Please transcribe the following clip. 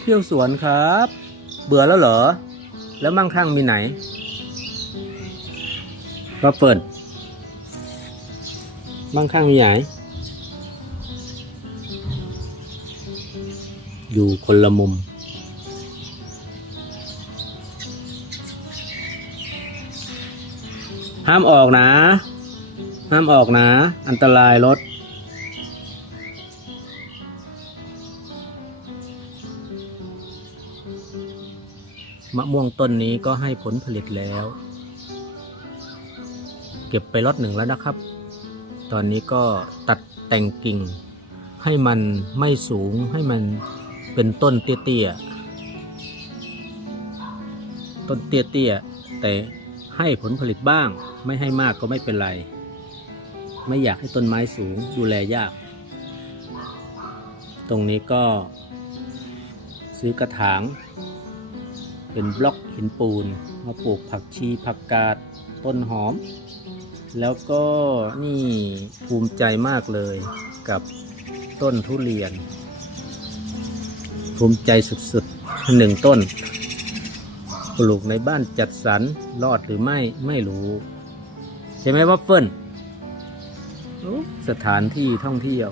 เที่ยวสวนครับ เบื่อแล้วเหรอ แล้วมั่งคั่งมีไหนก็เปิดมั่งคั่งมีไหนอยู่คนละมุม ห้ามออกนะ ห้ามออกนะ อันตรายรถ มะม่วงต้นนี้ก็ให้ผลผลิตแล้ว เก็บไปรถหนึ่งแล้วนะครับ ตอนนี้ก็ตัดแต่งกิ่ง ให้มันไม่สูงให้มันเป็นต้นเตี้ยๆ ต้นเตี้ยๆ แต่ให้ผลผลิตบ้าง ไม่ให้มากก็ไม่เป็นไร ไม่อยากให้ต้นไม้สูงดูแลยาก ตรงนี้ก็ซื้อกระถาง เป็นบล็อกหินปูนมาปลูกผักชีผักกาดต้นหอม แล้วก็นี่ภูมิใจมากเลยกับต้นทุเรียน ภูมิใจสุดๆหนึ่งต้น ปลูกในบ้านจัดสรรรอดหรือไม่ไม่รู้ ใช่ไหมวัฟเฟิลสถานที่ท่องเที่ยว